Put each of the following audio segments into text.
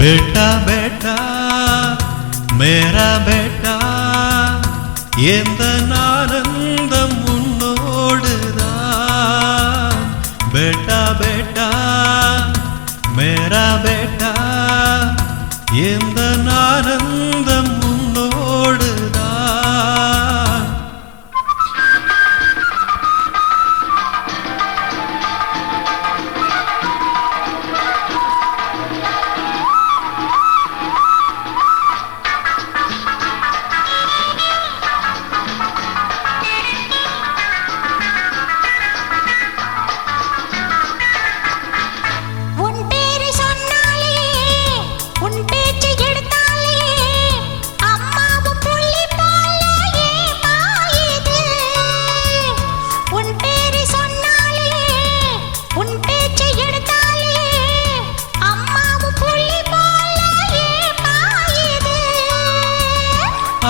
बेटा बेटा मेरा बेटा आनंदम उन्नोडुदान बेटा बेटा मेरा बेटा आनंदम उन्नोडुदान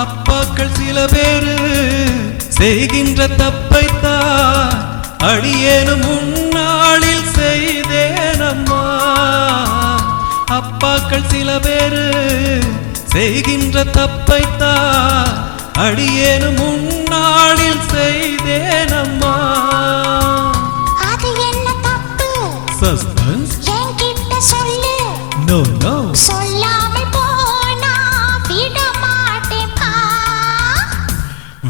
அப்பாக்கள் சில பேரு செய்கின்ற தப்பைத்தான் அடியேனும் முன்னாளில் செய்தேனம்மா. அப்பாக்கள் சில பேரு செய்கின்ற தப்பைத்தான் அடியேனும் முன்னாளில் செய்தேனம்மா. அது என்ன தப்பு? சஸ்பென்ஸ் என்கிட்ட சொல்லு. நோ நோ சொல்லாமல் போனா விட மாட்டேன் பா.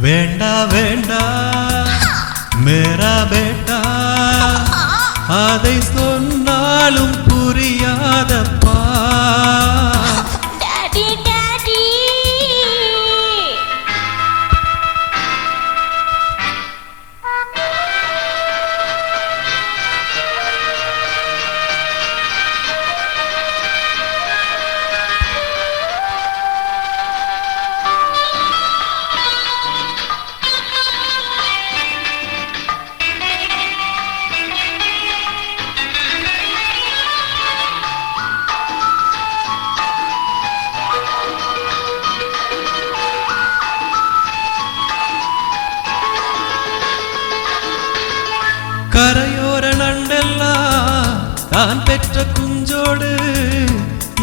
வேண்டா வேண்டா मेरा बेटा அதை சொன்னாலும் புரியாதப்பா. டாடி டாடி கரையோர நண்டெல்லாம் தான் பெற்ற குஞ்சோடு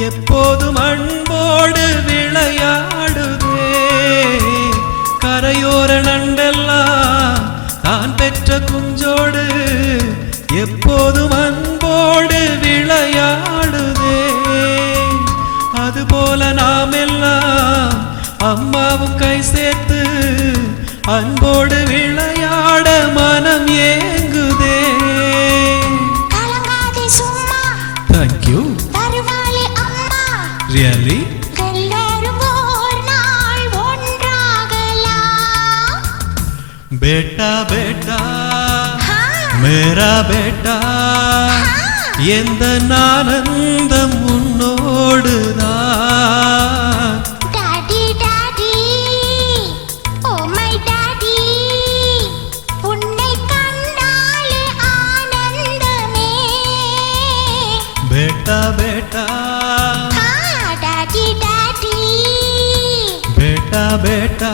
எப்போதும் அன்போடு விளையாடுதே. கரையோர நண்டெல்லாம் தான் பெற்ற குஞ்சோடு எப்போதும் அன்போடு விளையாடுதே. அதுபோல நாம் எல்லாம் அம்மாவும் கை சேர்த்து அன்போடு விளையாட மனம் ஏங்குதே. கலங்காதே சும்மா. Thank you. வருவாளே அம்மா. Really? எல்லாரும் ஒரு நாள் ஒன்றாகலாம். बेटा बेटा मेरा बेटा எந்த ஆனந்தம் உன்னோடுதான். Daddy daddy oh my daddy உன்னை கண்டாலே ஆனந்தமே. बेटा बेटा டாடி டாடி बेटा बेटा